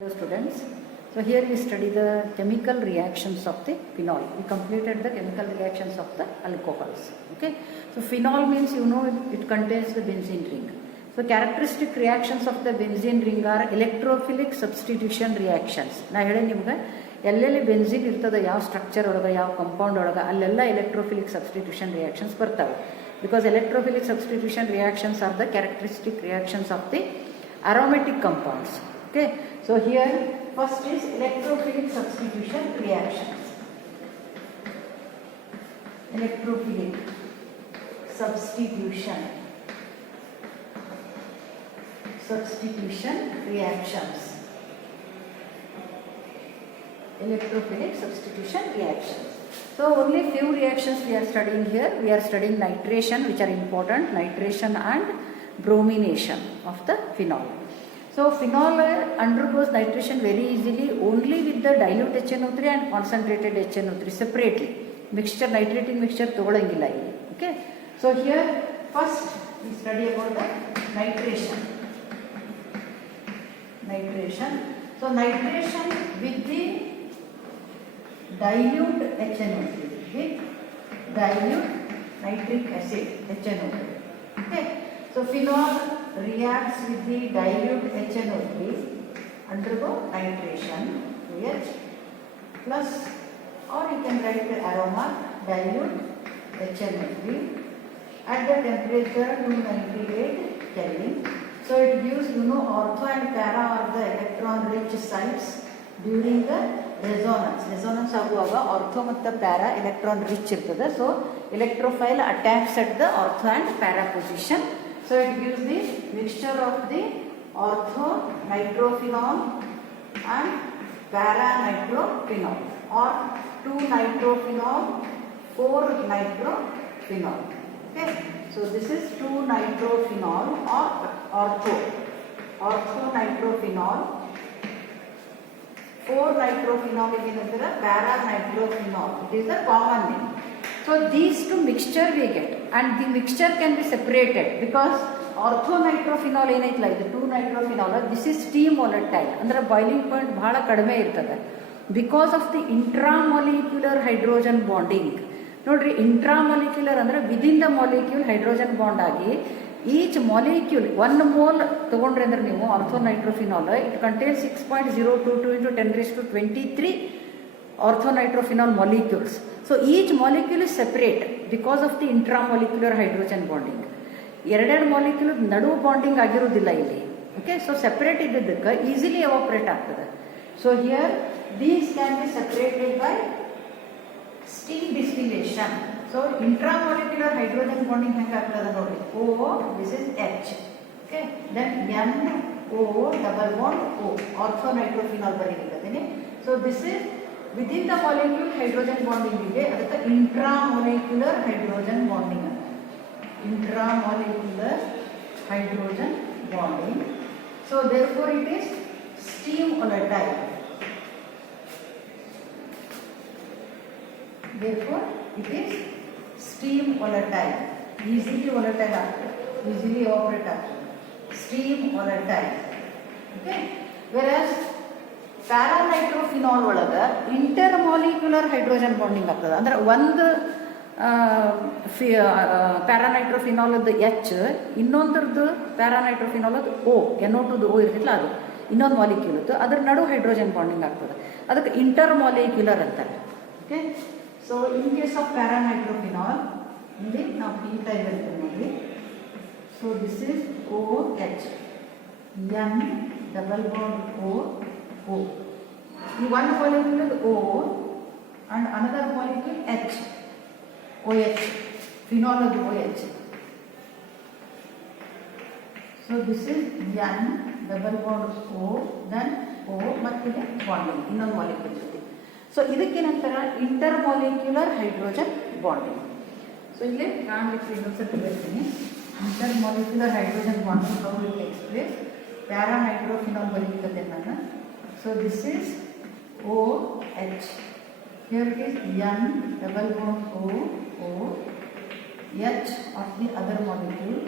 Hello students, so here we study the chemical reactions of the phenol. We completed the chemical reactions of the alcohols. Okay, so phenol means it contains the benzene ring. So characteristic reactions of the benzene ring are electrophilic substitution reactions. Na hede nimge ಎಲ್ಲೆಲ್ಲಿ benzene ಇರ್ತದೆ ಯಾವ structure ಒಳಗೆ ಯಾವ compound ಒಳಗೆ ಅಲ್ಲೆಲ್ಲ electrophilic substitution reactions ಬರ್ತವೆ because electrophilic substitution reactions are the characteristic reactions of the aromatic compounds. Okay, so here first is electrophilic substitution reactions. Electrophilic substitution reactions. Electrophilic substitution reactions. So only few reactions we are studying here. We are studying nitration, which are important, nitration and bromination of the phenol. So phenol undergoes nitration very easily only with the dilute HNO3 and concentrated HNO3 separately. Mixture, nitrating mixture ತಗೊಳ್ಳಂಗಿಲ್ಲ ಇಲ್ಲಿ. Okay. So here first we study about the nitration. Nitration. So nitration with the dilute HNO3, with dilute nitric acid HNO3. Okay. So phenol reacts with the dilute HNO3, undergo nitration, OH plus, or you can write the aroma dilute HNO3 at the temperature 298 Kelvin. So it gives ortho and para are the electron rich sites during the resonance. Resonance aguvaga ortho ಮತ್ತು para electron rich ಇರ್ತದೆ. So electrophile attacks at the ortho and para position. So it gives the mixture of the ortho nitrophenol and para nitrophenol, or 2 nitrophenol, 4 nitrophenol. Okay, so this is 2 nitrophenol or ortho nitrophenol, 4 nitrophenol is another para nitrophenol. It is the common name. So these two mixture we get, and the mixture can be separated because orthonitrophenol ಏನಾಯ್ತಲ್ಲ ಇದು 2 nitrophenol, this is steam volatile ಅಂದ್ರೆ boiling point ಬಹಳ ಕಡಿಮೆ ಇರ್ತದೆ because of the intramolecular hydrogen bonding. ನೋಡ್ರಿ, ಇಂಟ್ರಾಮಾಲಿಕ್ಯುಲರ್ ಅಂದ್ರೆ within the molecule hydrogen bond ಆಗಿ each molecule 1 ಮೋಲ್ ತಗೊಂಡ್ರೆ ಅಂದ್ರೆ ನೀವು ಆರ್ಥೋನೈಟ್ರೋಫಿನಾಲ್ ಇಟ್ ಕಂಟೇನ್ಸ್ 6.022 into 10⁻23 orthonitrophenol molecules. So each molecule is separate because of the intramolecular hydrogen bonding. ಎರಡೆರಡು ಮಾಲಿಕ್ಯೂಲ್ ನಡುವು ಬಾಂಡಿಂಗ್ ಆಗಿರೋದಿಲ್ಲ ಇಲ್ಲಿ. ಓಕೆ, ಸೊ ಸೆಪರೇಟ್ ಇದ್ದಕ್ಕೆ ಈಸಿಲಿ ಎವಾಪರೇಟ್ ಆಗ್ತದೆ. So here these can be separated by steam distillation. So intramolecular hydrogen bonding ಹೆಂಗೆ ಆಗ್ತದೆ ನೋಡಿ, O, this is H. Okay, then NO double bond O, orthonitrophenol ಬರೀತಿದ್ದೀನಿ. So this is within the molecule hydrogen bonding ಇದೆ, ಅದಕ್ಕೆ intramolecular hydrogen bonding ಅಂತ. Intramolecular hydrogen bonding. So therefore it is steam volatile. Therefore it is steam volatile. Easily volatile ಆಗ್ತದೆ, easily evaporate ಆಗ್ತದೆ. Steam volatile. Okay. Whereas paranitrophenol ಒಳಗೆ intermolecular hydrogen bonding ಆಗ್ತದೆ. ಅಂದ್ರೆ ಒಂದು ಪ್ಯಾರಾನೈಟ್ರೋಫಿನಾಲದ್ದು ಎಚ್, ಇನ್ನೊಂದ್ರದ್ದು ಪ್ಯಾರಾನೈಟ್ರೋಫಿನಾಲದ್ದು O, NO2 O ಇರ್ತಿಲ್ಲ, ಅದು ಇನ್ನೊಂದು ಮಾಲಿಕ್ಯೂಲದ್ದು ಅದ್ರ ನಡು ಹೈಡ್ರೋಜನ್ ಬಾಂಡಿಂಗ್ ಆಗ್ತದೆ. ಅದಕ್ಕೆ ಇಂಟರ್ಮಾಲಿಕ್ಯುಲರ್ ಅಂತಾರೆ. Okay, so in case of paranitrophenol ಇಲ್ಲಿ ನಾವು ಪಿ ಟೈಪ್ ಇರ್ತೇವೆ ನೋಡಿ. So this is OH, N double bond O. One molecule is O and another molecule H, OH, phenol is OH. So this is N double bond O, then O ಮತ್ತೆ bonding ಇನ್ನೊಂದು molecule ಜೊತೆ. So ಇದಕ್ಕೇನಂತಾರ intermolecular hydrogen bonding. So ಇಲ್ಲಿ ಕಾಣಲಿಕ್ಕೆ ಇನ್ನೊಂದ್ಸತಿ ಹೇಳ್ತೀನಿ. Intermolecular hydrogen bonding how it takes place. Paranitrophenol ಬರೀತದೆ ನಾನು. So this is OH. Here it is N double bond O, H of the other molecule.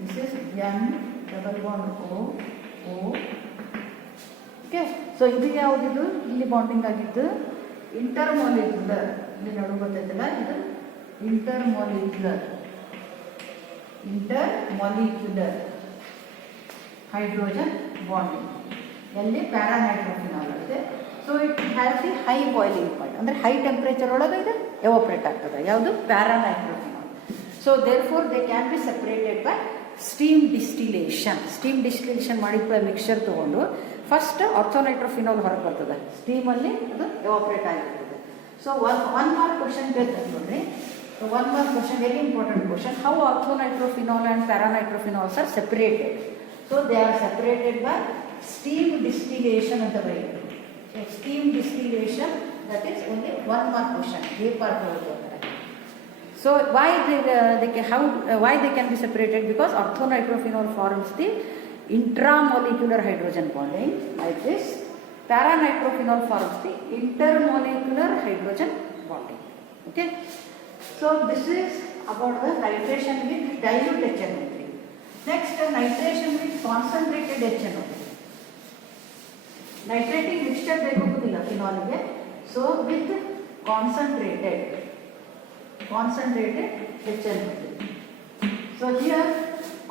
This is N double bond O O. Okay, so ಇದು ಯಾವುದಿದು ಇಲ್ಲಿ ಬಾಂಡಿಂಗ್ ಆಗಿದ್ದು ಇಂಟರ್ಮಾಲಿಕ್ಯುಲರ್, ಇಲ್ಲಿ ನಡು ಗೊತ್ತೈತಲ್ಲ ಇದು ಇಂಟರ್ಮಾಲಿಕ್ಯುಲರ್ ಹೈಡ್ರೋಜನ್ ಬಾಂಡಿಂಗ್. ಎಲ್ಲಿ ಪ್ಯಾರಾನೈಟ್ರೋಫಿನಾಲ್ ಆಗಿದೆ. So it has the high boiling point, ಅಂದರೆ ಹೈ ಟೆಂಪ್ರೇಚರ್ ಒಳಗೆ ಇದು ಎವಾಪ್ರೇಟ್ ಆಗ್ತದೆ. ಯಾವುದು? Paranitrophenol. So therefore they can be separated by steam distillation. Steam distillation ಮಾಡಿದ ಮಿಕ್ಸ್ಚರ್ ತೊಗೊಂಡು ಫಸ್ಟ್ ಆರ್ಥೋನೈಟ್ರೋಫಿನಾಲ್ ಹೊರಗೆ ಬರ್ತದೆ, ಸ್ಟೀಮಲ್ಲಿ ಅದು ಎವಾಪ್ರೇಟ್ ಆಗಿರ್ತದೆ. ಸೊ ಒನ್ ಮಾರ್ಕ್ ಕ್ವಶನ್ ಕೇಳ್ತಾರೆ ನೋಡ್ರಿ. So one mark question, very important question. How orthonitrophenol and paranitrophenols are separated? So they are separated by steam distillation ಅಂತ ಬರೀತಾರೆ. Steam distillation, that is only 1 mark question. A part ಹೋಗ್ತಾರೆ. So why they can be separated? Because orthonitrophenol forms the intramolecular hydrogen bonding like this. Paranitrophenol forms the intermolecular hydrogen bonding. Okay. So this is about the nitration with dilute HNO3. Next, nitration with concentrated HNO3. Nitrating mixture ಬೇಕಾಗುವುದಿಲ್ಲ ಫಿನಾಲ್ಗೆ. So with concentrated HNO3. So here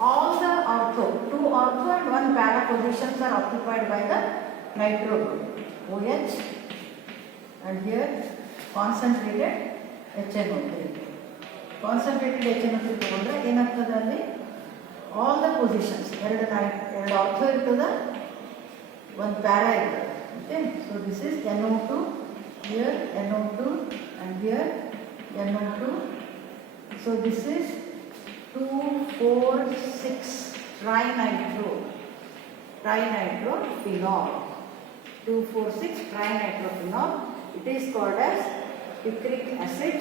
all the ortho, 2 ortho and 1 para positions are occupied by the nitro group OH, and here concentrated HNO3. Concentrated HNO3 ತಗೊಂಡ್ರೆ ಏನಾಗ್ತದೆ ಅಲ್ಲಿ all the positions, ಎರಡು ಆರ್ಥೋ ಇರ್ತದೆ, 1 para ಇರ್ತದೆ. Okay, so this is NO2, here NO2 and here NO2. So this is 2,4,6 trinitrophenol. 2,4,6 trinitrophenol. It is called as picric acid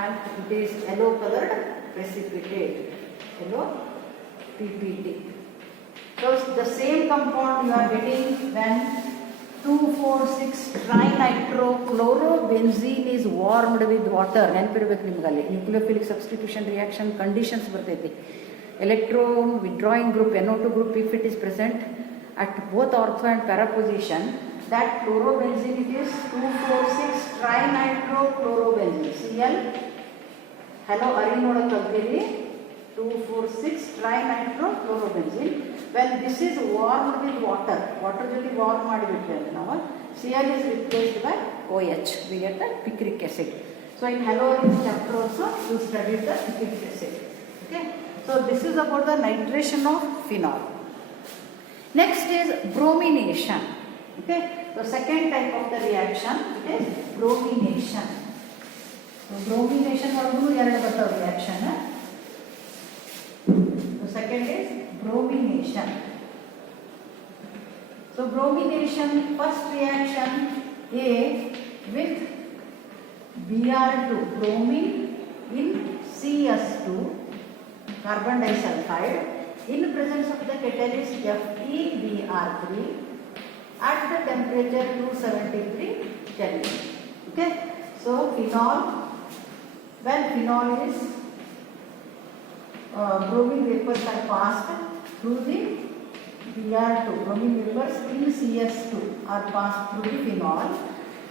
and it is yellow colored precipitate, yellow PPT. So the same compound you are getting when 2,4,6 trinitro-chlorobenzene is warmed with water. ನೆನಪಿರ್ಬೇಕು ನಿಮಗಲ್ಲಿ nucleophilic substitution reaction conditions ಬರ್ತೈತಿ. Electron withdrawing group NO2 group, if it is present at both ortho and para position, that chlorobenzene it is 2,4,6 trinitro-chlorobenzene. Cl hello ಅರಿನೋಡ ಕಲ್ತೀರಿ 2,4,6 trinitro-chlorobenzene. When this is warmed with water ಜೊತೆ ವಾರ್ಮ್ ಮಾಡಿಬಿಟ್ರೆ ಅಂತ ನಾವು Cl is replaced by OH, we get the picric acid. So in halogen chapter also you studied the picric acid. Okay, so this is about the nitration of phenol. Next is bromination. Okay, so second type of the reaction it is bromination. So bromination ಒಳಗೂ ಎರಡು ಬರ್ತಾವೆ reaction. So second is bromination. So bromination, first reaction A with Br2, bromine in CS2, carbon disulfide, in presence of the catalyst FeBr3 at the temperature 273 Kelvin. Okay, so phenol, when phenol is bromine vapors are passed through the Br2, bromine vapors in CS2 are passed through the phenol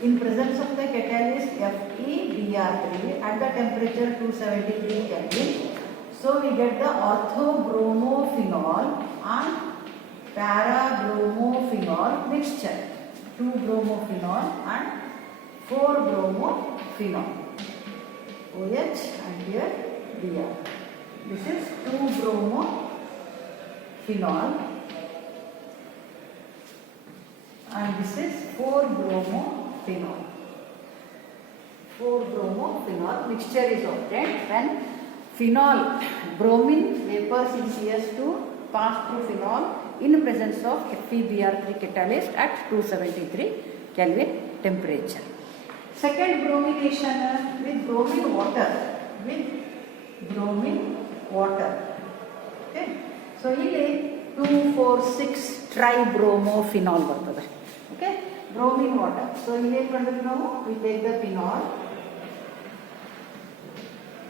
in presence of the catalyst FeBr3 at the temperature 273 Kelvin. So we get the orthobromophenol and para-bromophenol mixture, 2-bromophenol and 4-bromophenol, OH and here Br. This is 2-bromophenol and this is 4-bromophenol. 4-bromophenol mixture is obtained when phenol, bromine vapors in CS2 pass through phenol in presence of FeBr3 catalyst at 273 Kelvin temperature. Second bromination with bromine water. Okay, so ಇಲ್ಲಿ 2,4,6 tribromophenol ಬರ್ತದೆ. Okay, bromine water. So ಇಲ್ಲಿ ಏನು ಮಾಡಬೇಕು ನಾವು, we take the phenol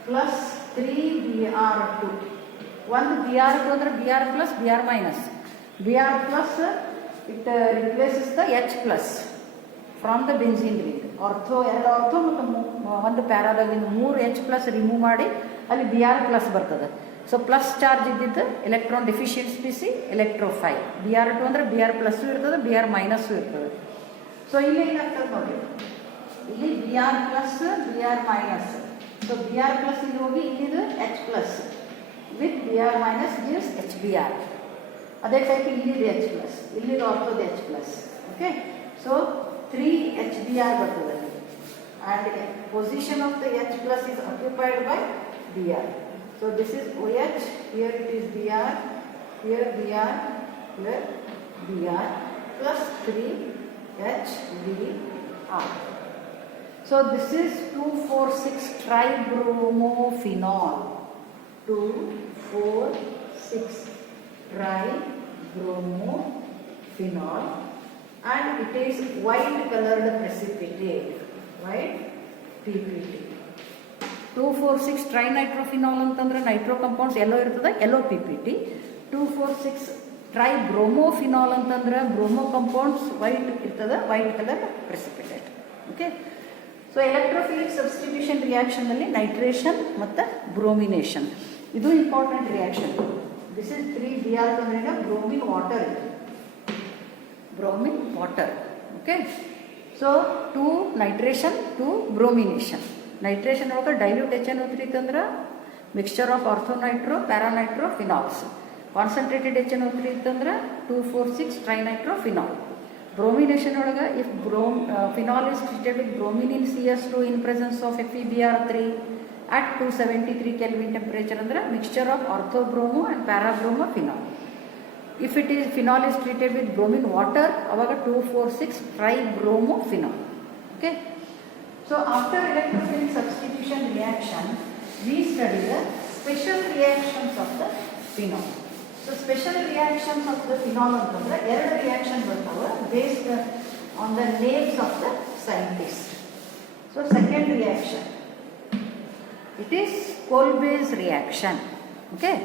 plus 3Br2 ಒಂದು B R two ಅಂದರೆ B R plus B R minus. B R plus it replaces the H plus from the benzene ring. Ortho ಎರಡು ortho ಮತ್ತು ಒಂದು ಪ್ಯಾರಾದಾಗಿಂದ 3 ಎಚ್ ಪ್ಲಸ್ ರಿಮೂವ್ ಮಾಡಿ ಅಲ್ಲಿ B R plus ಬರ್ತದೆ. So plus charge ಇದ್ದಿದ್ದು electron deficient species electrophile. B R two ಅಂದರೆ B R plus ಇರ್ತದೆ, ಬಿ ಆರ್ ಮೈನಸ್ಸು ಇರ್ತದೆ. ಸೊ ಇಲ್ಲಿ ಏನಾಗ್ತದೆ ನೋಡಿ, ಇಲ್ಲಿ B R plus B R minus. So B R plus ಇಲ್ಲಿ ಹೋಗಿ ಇಲ್ಲಿದು H plus with B R minus gives H B R. ಅದೇ ಟೈಪ್ ಇಲ್ಲಿದು ಎಚ್ ಪ್ಲಸ್, ಇಲ್ಲಿದು ಆರ್ಥೋದು H plus. Okay, so 3 H B R ಬರ್ತದೆ and position of the H plus is occupied by B R. So this is OH, here it is Br, here Br, here Br plus 3 HBr. So this is 2,4,6 tribromophenol. 2,4,6 tribromophenol and it is white colored precipitate, white PPT. 2,4,6 trinitrophenol ಅಂತಂದ್ರೆ nitro compounds yellow ಇರ್ತದೆ, yellow P P T. 2,4,6 tribromophenol ಅಂತಂದ್ರೆ bromo compounds white ಇರ್ತದೆ, white colour precipitate. Okay, so electrophilic substitution ರಿಯಾಕ್ಷನ್ನಲ್ಲಿ nitration ಮತ್ತು bromination ಇದು important reaction. This is 3Br ಅಂದ್ರೆ bromine water, bromine water. Okay, so 2 nitration 2 bromination. Nitration ಒಳಗೆ dilute HNO3 ಇತ್ತಂದ್ರೆ mixture of orthonitro paranitro phenols. Concentrated HNO3 ಇತ್ತಂದ್ರೆ 2,4,6 trinitrophenol. Bromination ಒಳಗೆ if phenol is treated with bromine in CS2 in presence of FeBr3 at 273 kelvin temperature ಅಂದ್ರೆ mixture of orthobromo and parabromo phenol. If it is phenol is treated with bromine water ಅವಾಗ 2,4,6 tribromophenol. Okay, so after electrophilic substitution reaction we study the special reactions of the phenol. So special reactions of the phenol ಅಂತಂದ್ರೆ ಎರಡು ರಿಯಾಕ್ಷನ್ ಬರ್ತಾವೆ based on the names of the scientists. So second reaction, it is Kolbe's reaction. Okay,